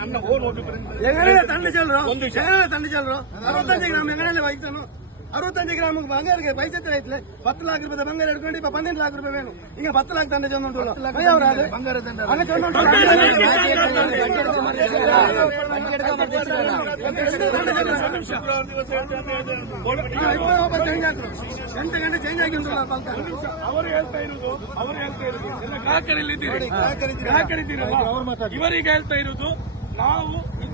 ನನ್ನ ಓನ್ എങ്ങനെയാ തള്ളി ചെല്ലറോ എങ്ങനെയാ തള്ളി ചെല്ലറോ 65 ഗ്രാം എങ്ങനെയല്ലേ വാങ്ങിച്ചു 65 ഗ്രാം ಬಂಗಾರಕ್ಕೆ ಪೈಸೆ ಎತ್ತರ ಐತ್ಲೆ 10 ಲಕ್ಷ ರೂಪಾಯಿ ಬಂಗಾರ ಹಿಡ್ಕೊಂಡು 12 ಲಕ್ಷ ರೂಪಾಯಿ ವೇಣು ಈಗ 10 ಲಕ್ಷ ತಂದೆ ಚಂದುಂಟು ಬಂಗಾರ ಚೇಂಜ್ ಆಗ್ತರು 8 ಗಂಟೆ ಚೇಂಜ್ ಆಗಿ ಉಂಟು ಅವರು ಹೇಳ್ತಾ ಇರುವುದು ಎಲ್ಲ ಗ್ರಾಹಕರಿದ್ದೀರಲ್ಲ ಇವರಿಗೆ ಹೇಳ್ತಾ ಇರುವುದು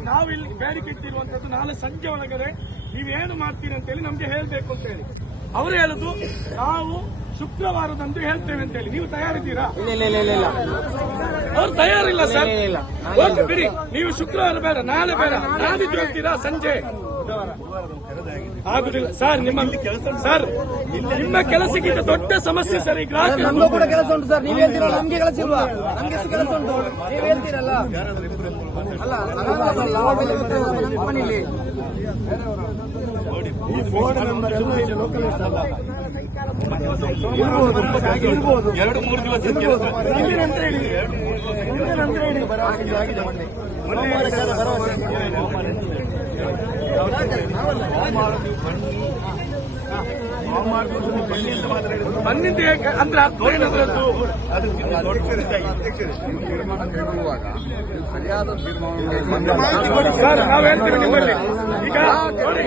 ನಾವು ಇಲ್ಲಿ ಬೇಡಿಕೆ ಇಟ್ಟಿರುವಂತದ್ದು ನಾಳೆ ಸಂಜೆ ಒಳಗಡೆ ನೀವೇನು ಮಾಡ್ತೀರಿ ಅಂತ ಹೇಳಿ ನಮ್ಗೆ ಹೇಳ್ಬೇಕು ಅಂತ ಹೇಳಿ ಅವರು ಹೇಳುದು ನಾವು ಶುಕ್ರವಾರದಂದು ಹೇಳ್ತೇವೆ ಅಂತ ಹೇಳಿ ನೀವು ತಯಾರಿದ್ದೀರಾ? ಅವ್ರು ತಯಾರಿಲ್ಲ ಸರ್. ಬಿಡಿ, ನೀವು ಶುಕ್ರವಾರ ಬೇಡ, ನಾಳೆ ಬೇಡ, ನಾಡಿದ್ದು ಹೇಳ್ತೀರಾ ಸಂಜೆ? ಆಗುದಿಲ್ಲ ಸರ್. ನಿಮ್ಮ ಕೆಲಸಕ್ಕಿಂತ ದೊಡ್ಡ ಸಮಸ್ಯೆ ಸರ್ ಈಗ ನಮಗೂ ಕೂಡ ಕೆಲಸ ಉಂಟು ಸರ್. ನೀವು ಹೇಳ್ತೀರಲ್ಲ ನಮ್ಗೆ ಕೆಲಸ ಇಲ್ವಾ? ನಮ್ಗೆ ಎಷ್ಟು ಕೆಲಸ ಉಂಟು ನೀವು ಹೇಳ್ತೀರಲ್ಲ. ಮನೇಲಿ ಈ ಫೋನ್ ನಂಬರ್ ಎಲ್ಲ ಇದೆ, ಲೋಕಲ್ ಅಲ್ಲ. ಇರ್ಬೋದು 2-3 ದಿವಸ ಮುಂದಿನ ನಂತರ ಹೇಳಿ ಆಗಿದೆ ಮೊನ್ನೆ ಬಂದಿದ್ದೆ ಅಂದ್ರೆ ಅರ್ಥ ಏನದ್ರದ್ದು? ಸರಿಯಾದ ತೀರ್ಮಾನ ಸರ್ ನಾವು ಹೇಳ್ತೀವಿ ನಿಮ್ಮಲ್ಲಿ ಈಗ ನೋಡಿ.